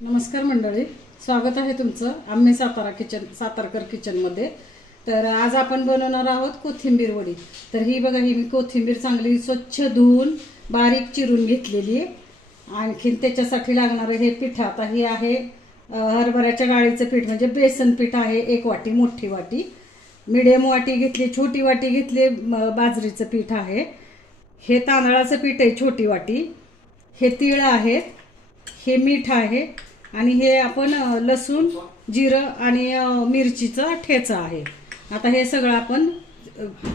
नमस्कार मंडळी, स्वागत आहे तुमचं आम्ही सातारकर किचनमध्ये। तर आज आपण बनवणार आहोत कोथिंबीर वडी। तर ही बघा, ही मी कोथिंबीर चांगली स्वच्छ धुवून बारीक चिरून घेतलेली आहे। आणखी त्याच्यासाठी लागणार हे पीठ आता हे आहे हरभऱ्याच्या डाळीचं पीठ, म्हणजे बेसन पीठ आहे। 1 वाटी, मोठी वाटी, मीडियम वाटी घेतली, छोटी वाटी घेतली बाजरीचं पीठ आहे। हे तांदळाचं पीठ आहे, छोटी वाटी। हे तीळ आहे, हे मीठ आहे, आणि हे आपण लसूण, जिरं आणि मिरचीचा ठेचा आहे। आता हे सगळं आपण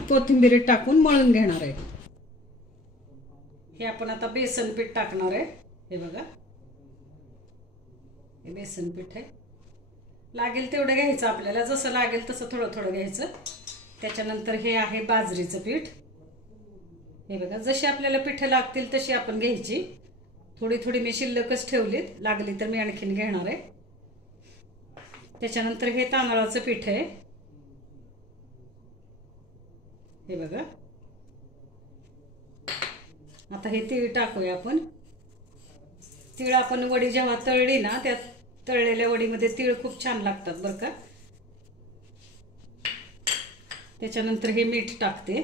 कोथिंबीरीत टाकून मळून घेणार आहे। हे आपण आता बेसन पीठ टाकणार आहे। हे बघा, हे बेसन पीठ आहे। लागेल तेवढं घ्यायचं आपल्याला, जसं लागेल तसं थोडं थोडं घ्यायचं। त्याच्यानंतर हे आहे बाजरीचं पीठ। हे बघा, जशी आपल्याला पिठं लागतील तशी आपण घ्यायची। थोडी थोडी मी शिल्लकच ठेवलीत, लागली तर मी आणखीन घेणार आहे। त्याच्यानंतर हे तांदळाचं पीठ आहे। हे बघा, आता हे तीळ टाकूया आपण। तीळ आपण वडी जेव्हा तळली ना, त्या तळलेल्या वडीमध्ये तीळ खूप छान लागतात बरं का। त्याच्यानंतर हे मीठ टाकते।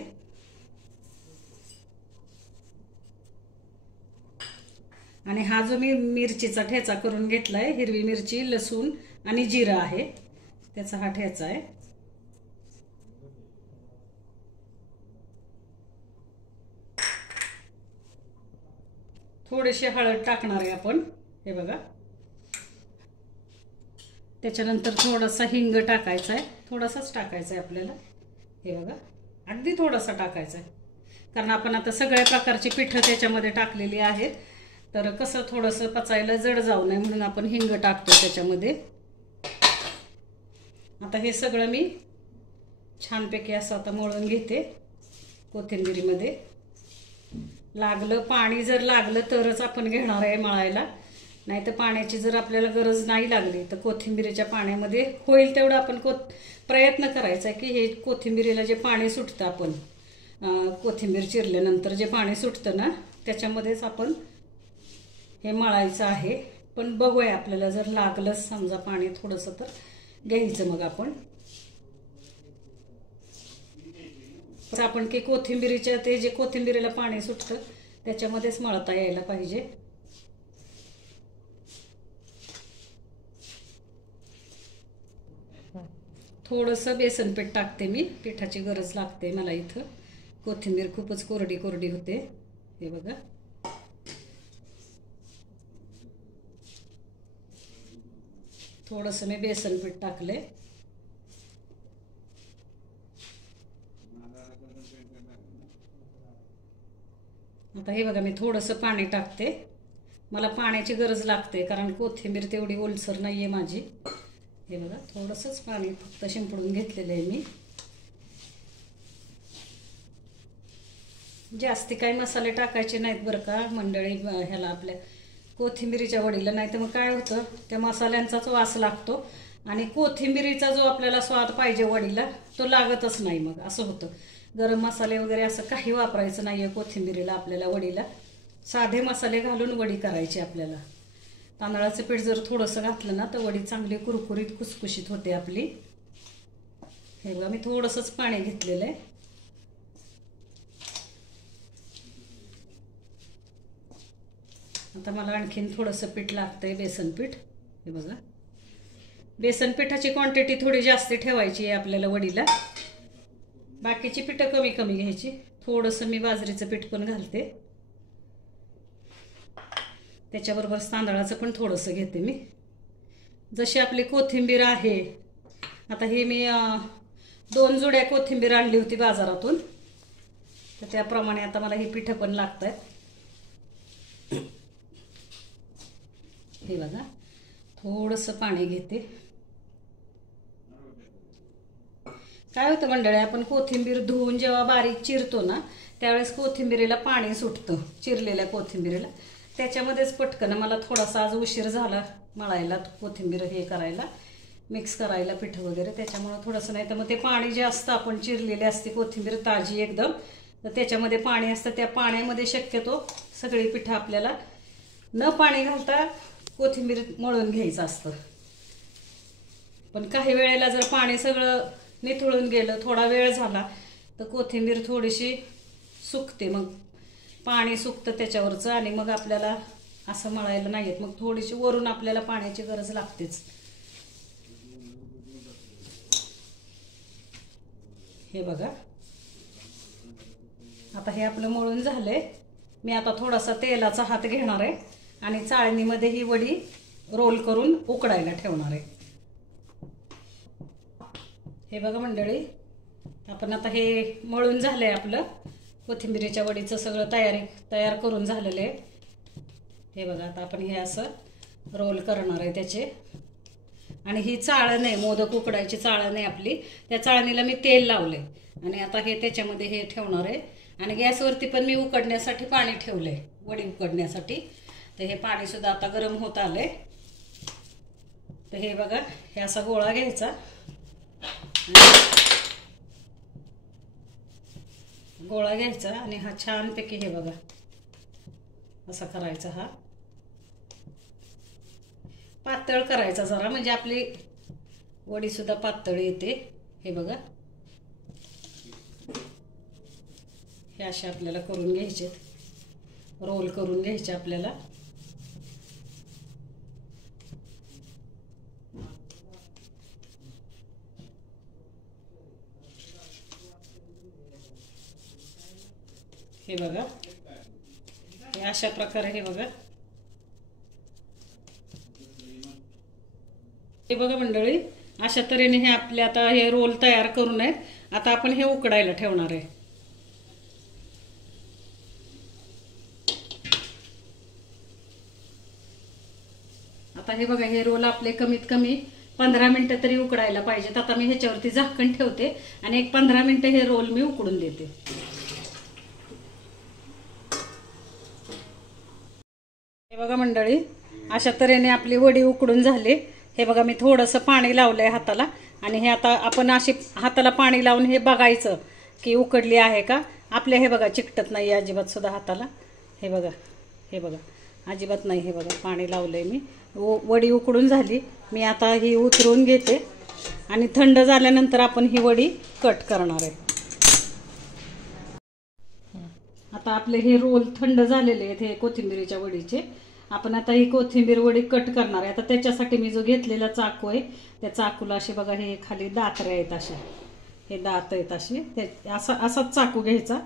आणि हा जो मी मिरचीचा ठेचा करून घेतलाय, हिरवी मिरची, लसूण आणि जिरं आहे, त्याचा हा ठेचा आहे। थोडीशी हळद टाकणार आहे आपण। हे बघा, त्याच्यानंतर थोडासा हिंग टाकायचा आहे, थोडासाच टाकायचा आहे आपल्याला। हे बघा, अगदी थोडासा टाकायचा आहे, कारण आपण आता सगळ्या प्रकारची पिठं त्याच्यामध्ये टाकलेली आहेत। तर कसं थोडंसं पचायला जड जाऊ नये म्हणून आपण हिंग टाकतो त्याच्यामध्ये। आता हे सगळं मी छानपैकी असं आता मळून घेते कोथिंबीरीमध्ये। लागलं पाणी जर लागलं तरच आपण घेणार आहे मळायला, नाही तर पाण्याची जर आपल्याला गरज नाही लागली तर कोथिंबीरीच्या पाण्यामध्ये होईल तेवढं आपण प्रयत्न करायचा की हे कोथिंबीरीला जे पाणी सुटतं, आपण कोथिंबीर चिरल्यानंतर जे पाणी सुटतं ना, त्याच्यामध्येच आपण हे मळायचं आहे। पण बघूया, आपल्याला जर लागलं समजा पाणी थोडंसं तर घ्यायचं मग आपण। तर आपण की कोथिंबीरीच्या ते जे कोथिंबीरीला पाणी सुटतं त्याच्यामध्येच मळता यायला पाहिजे। थोडंसं बेसन पीठ टाकते मी, पिठाची गरज लागते मला इथं, कोथिंबीर खूपच कोरडी कोरडी होते। हे बघा, थोडंसं मी बेसन पीठ टाकले। आता हे बघा, मी थोडंसं पाणी टाकते, मला पाण्याची गरज लागते कारण कोथिंबीर तेवढी ओलसर नाहीये माझी। हे बघा, थोडंसंच पाणी फक्त शिंपडून घेतलेलं आहे मी। जास्ती काही मसाले टाकायचे नाहीत बरं का मंडळी ह्याला, आपल्या कोथिंबीरीच्या वडीला, नाही तर मग काय होतं, त्या मसाल्यांचाच वास लागतो आणि कोथिंबीरीचा जो आपल्याला स्वाद पाहिजे वडीला तो लागतच नाही, मग असं होतं। गरम मसाले वगैरे असं काही वापरायचं नाहीये कोथिंबीरीला आपल्याला वडीला, साधे मसाले घालून वडी करायची आपल्याला। तांदळाचं पीठ जर थोडंसं घातलं ना तर वडी चांगली कुरकुरीत खुसखुशीत होते आपली। हे बघा, मी थोडंसंच पाणी घेतलेलं आहे। आता मला आणखीन थोडंसं पीठ लागतंय, बेसन पीठ। हे बघा, बेसन पिठाची क्वांटिटी थोडी जास्त ठेवायची आहे आपल्याला वडीला, बाकीची पिठं कमी कमी घ्यायची। थोडंसं मी बाजरीचं पीठ पण घालते, त्याच्याबरोबर तांदळाचं पण थोडंसं घेते मी, जशी आपली कोथिंबीर आहे। आता हे मी 2 जुड्या कोथिंबीर आणली होती बाजारातून, तर त्याप्रमाणे आता मला ही पिठं पण लागतात। हे बघा, थोडंसं पाणी घेते। काय होतं मंडळी, आपण कोथिंबीर धुवून जेव्हा बारीक चिरतो ना, त्यावेळेस कोथिंबीरीला पाणी सुटतं, चिरलेल्या कोथिंबीरीला। त्याच्यामध्येच पटकन मला थोडासा आज उशीर झाला मळायला, कोथिंबीर हे करायला, मिक्स करायला पिठं वगैरे, त्याच्यामुळे थोडंसं, नाही तर मग ते पाणी जे असतं, आपण चिरलेली असते कोथिंबीर ताजी एकदम, तर त्याच्यामध्ये पाणी असतं, त्या पाण्यामध्ये शक्यतो सगळी पिठं आपल्याला न पाणी घालता कोथिंबीर मळून घ्यायचं असतं. पण काही वेळेला जर पाणी सगळं निथळून गेलं, थोडा वेळ झाला तर कोथिंबीर थोडीशी सुकते, मग पाणी सुकतं त्याच्यावरचं आणि मग आपल्याला असं मळायला नाही येत. मग थोडीशी वरून आपल्याला पाण्याची गरज लागतेच. हे बघा, आता हे आपलं मळून झालंय. मी आता थोडासा तेलाचा हात घेणार आहे आणि चाळणीमध्ये ही वडी रोल करून उकडायला ठेवणार आहे. हे बघा मंडळी, आपण आता हे मळून झालंय आपलं कोथिंबीरीच्या वडीचं सगळं तयार करून झालेलं आहे. हे बघा, आता आपण हे असं रोल करणार आहे त्याचे. आणि ही चाळण आहे, मोदक उकडायची चाळण आहे आपली, त्या चाळणीला मी तेल लावले आणि आता हे त्याच्यामध्ये हे ठेवणार आहे. आणि गॅसवरती पण मी उकडण्यासाठी पाणी ठेवलंय, वडी उकडण्यासाठी. तर हे पाणी सुद्धा आता गरम होत आलंय. तर हे बघा, हे असा गोळा घ्यायचा, गोळा घ्यायचा आणि हा छानपैकी हे बघा असा करायचा. हा पातळ करायचा जरा, म्हणजे आपली वडी सुद्धा पातळ येते. हे बघा, हे असे आपल्याला करून घ्यायचे, रोल करून घ्यायचे आपल्याला. हे बघा, हे अशा प्रकारे हे बघा. हे बघा मंडळी, अशा तऱ्हेने हे आपले आता हे रोल तयार करून आहेत. आता आपण हे उकडायला ठेवणार आहे. आता हे बघा, हे रोल आपले कमीत कमी 15 मिनिटं तरी उकडायला पाहिजेत. आता मी ह्याच्यावरती झाकण ठेवते आणि एक 15 मिनिटं हे रोल मी उकडून देते. हे बघा मंडळी, अशा तऱ्हेने आपली वडी उकडून झाली. हे बघा, मी थोडंसं पाणी लावलंय हाताला आणि हे आता आपण अशी हाताला पाणी लावून हे बघायचं की उकडली आहे का. आपल्या हे बघा चिकटत नाही अजिबात सुद्धा हाताला. हे बघा, हे बघा, अजिबात नाही. हे बघा, पाणी लावलंय मी. वडी उकडून झाली. मी आता ही उतरवून घेते आणि थंड झाल्यानंतर आपण ही वडी कट करणार आहे. आता आपले हे रोल थंड झालेले आहेत, हे कोथिंबीरीच्या वडीचे. आपण आता ही कोथिंबीर वडी कट करणार आहे. आता त्याच्यासाठी मी जो घेतलेला चाकू आहे, त्या चाकूला असे बघा हे खाली दात्रे आहेत, असे हे दात आहेत असे. ते असाच चाकू घ्यायचा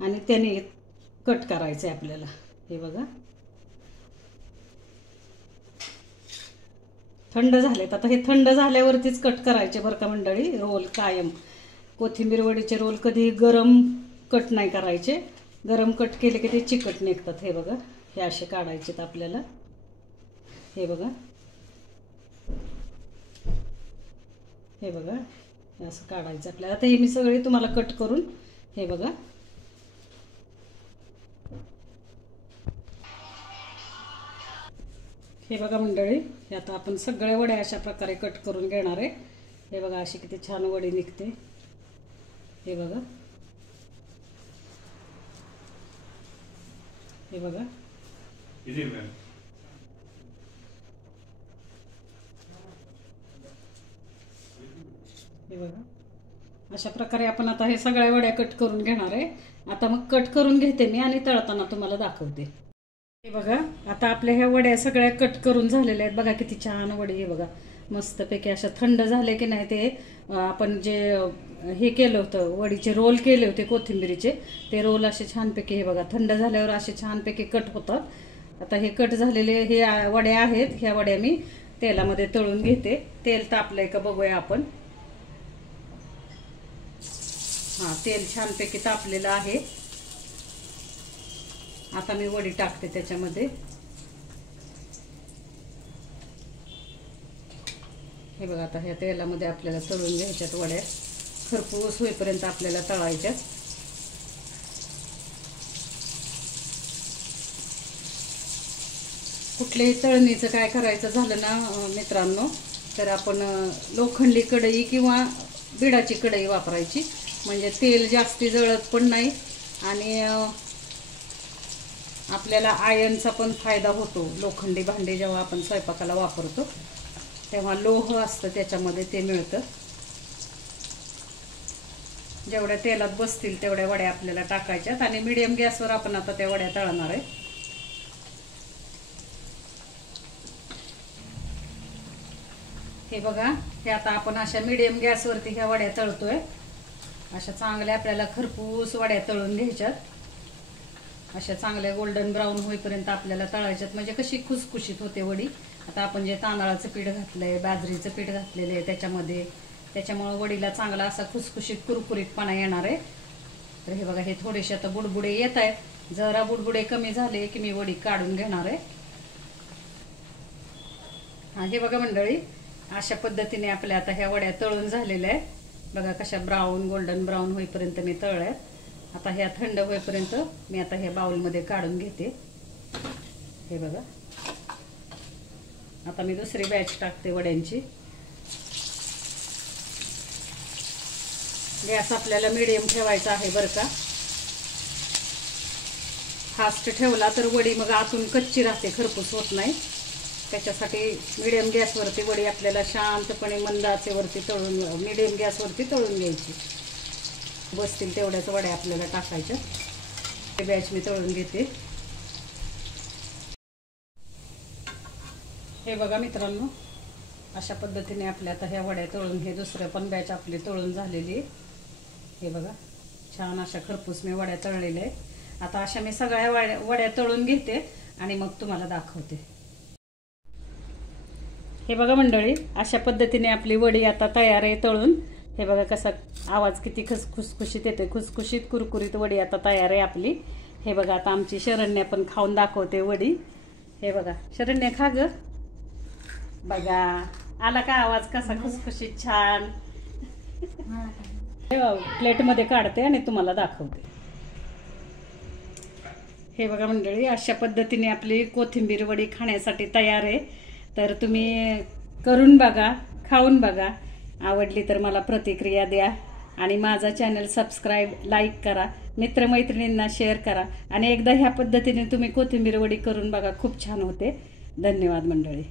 आणि त्याने कट करायचं आहे आपल्याला. हे बघा, थंड झालेत. आता हे थंड झाल्यावरतीच कट करायचे बरं का मंडळी. रोल कायम कोथिंबीर वडीचे रोल कधी गरम कट नाही करायचे. गरम कट केले की ते चिकट निघतात. हे बघा, हे असे काढायचेत आपल्याला. हे बघा, हे बघा, हे असं काढायचं आपल्याला. आता हे मी सगळे तुम्हाला कट करून हे बघा. हे बघा मंडळी, हे आता आपण सगळ्या वड्या अशा प्रकारे कट करून घेणार आहे. हे बघा, अशी किती छान वडी निघते. हे बघा, हे बघा, हे बघा, अशा प्रकारे आपण आता हे सगळ्या वड्या कट करून घेणार आहे. आता मग कट करून घेते मी आणि तळताना तुम्हाला दाखवते. हे बघा, आता आपल्या ह्या वड्या सगळ्या कट करून झालेल्या आहेत. बघा किती छान वडी. हे बघा, मस्तपैकी अशा थंड झाले की नाही, ते आपण जे हे केलं होतं, वडीचे रोल केले होते कोथिंबीरीचे, ते रोल असे छानपैकी हे बघा थंड झाल्यावर असे छानपैकी कट होतात. आता हे कट झालेले हे वड्या आहेत, ह्या वड्या मी तेलामध्ये तळून घेते. तेल तापलंय का बघूया आपण. हां, तेल छानपैकी तापलेलं आहे. आता मी वडी टाकते त्याच्यामध्ये. हे बघा, आता ह्या तेलामध्ये आपल्याला तळून घ्यायच्यात वड्या. खरपूस होईपर्यंत आपल्याला तळायच्यात. कुठल्याही तळणीचं काय करायचं झालं ना मित्रांनो, तर आपण लोखंडी कढई किंवा बिडाची कढई वापरायची, म्हणजे तेल जास्ती जळत पण नाही आणि आपल्याला आयर्नचा पण फायदा होतो. लोखंडी भांडे जेव्हा आपण स्वयंपाकाला वापरतो तेव्हा लोह असतं त्याच्यामध्ये, ते मिळतं. जेवढ्या तेलात बसतील तेवढ्या वड्या आपल्याला टाकायच्यात आणि मीडियम गॅसवर आपण आता त्या वड्या तळणार आहे. हे बघा, हे आता आपण अशा मीडियम गॅसवरती ह्या वड्या तळतोय. अशा चांगल्या आपल्याला खरपूस वड्या तळून घ्यायच्यात. अशा चांगल्या गोल्डन ब्राऊन होईपर्यंत आपल्याला तळायच्यात, म्हणजे कशी खुसखुशीत होते वडी. आता आपण जे तांदळाचं पीठ घातलंय, बाजरीचं पीठ घातलेलं आहे त्याच्यामध्ये, त्याच्यामुळे वडीला चांगला असा खुसखुशीत कुरकुरीतपणा येणार आहे. तर हे बघा, हे थोडेसे आता बुडबुडे येत आहेत. जरा बुडबुडे कमी झाले की मी वडी काढून घेणार आहे. हा, हे बघा मंडळी, अशा पद्धतीने आपल्या आता ह्या वड्या तळून झालेल्या आहेत. बघा कशा ब्राऊन गोल्डन ब्राऊन होईपर्यंत मी तळल्या. आता ह्या थंड होईपर्यंत मी आता ह्या बाउलमध्ये काढून घेते. हे बघा, आता मी दुसरी बॅच टाकते वड्यांची. गॅस आपल्याला मीडियम ठेवायचा आहे बरं का. फास्ट ठेवला तर वडी मग आतून कच्ची राहते, खरपूस होत नाही. त्याच्यासाठी मीडियम गॅसवरती वडी आपल्याला शांतपणे मंद आचेवरती तळून, मीडियम गॅसवरती तळून घ्यायची. बसतील तेवढ्याच वड्या आपल्याला टाकायच्या. हे बॅच मी तळून घेते. हे बघा मित्रांनो, अशा पद्धतीने आपल्या आता ह्या वड्या तळून, हे दुसरं पण बॅच आपली तळून झालेली आहे. हे बघा, छान अशा खरपूस मी वड्या तळलेल्या आहेत. आता अशा मी सगळ्या वड्या तळून घेते आणि मग तुम्हाला दाखवते. हे बघा मंडळी, अशा पद्धतीने आपली वडी आता तयार आहे तळून. हे बघा कसा आवाज किती खुसखुशीत येते, खुसखुशीत कुरकुरीत वडी आता तयार आहे आपली. हे बघा, आता आमची शरण्या पण खाऊन दाखवते वडी. हे बघा, शरण्या खा ग. बघा आला का आवाज, कसा खुसखुशीत छान. प्लेटमध्ये काढते आणि तुम्हाला दाखवते. हे बघा मंडळी, अशा पद्धतीने आपली कोथिंबीर वडी खाण्यासाठी तयार आहे. तर तुम्ही करून बघा, खाऊन बघा. आवडली तर मला प्रतिक्रिया द्या आणि माझा चॅनल सबस्क्राईब, लाईक करा, मित्रमैत्रिणींना शेअर करा. आणि एकदा ह्या पद्धतीने तुम्ही कोथिंबीर वडी करून बघा, खूप छान होते. धन्यवाद मंडळी.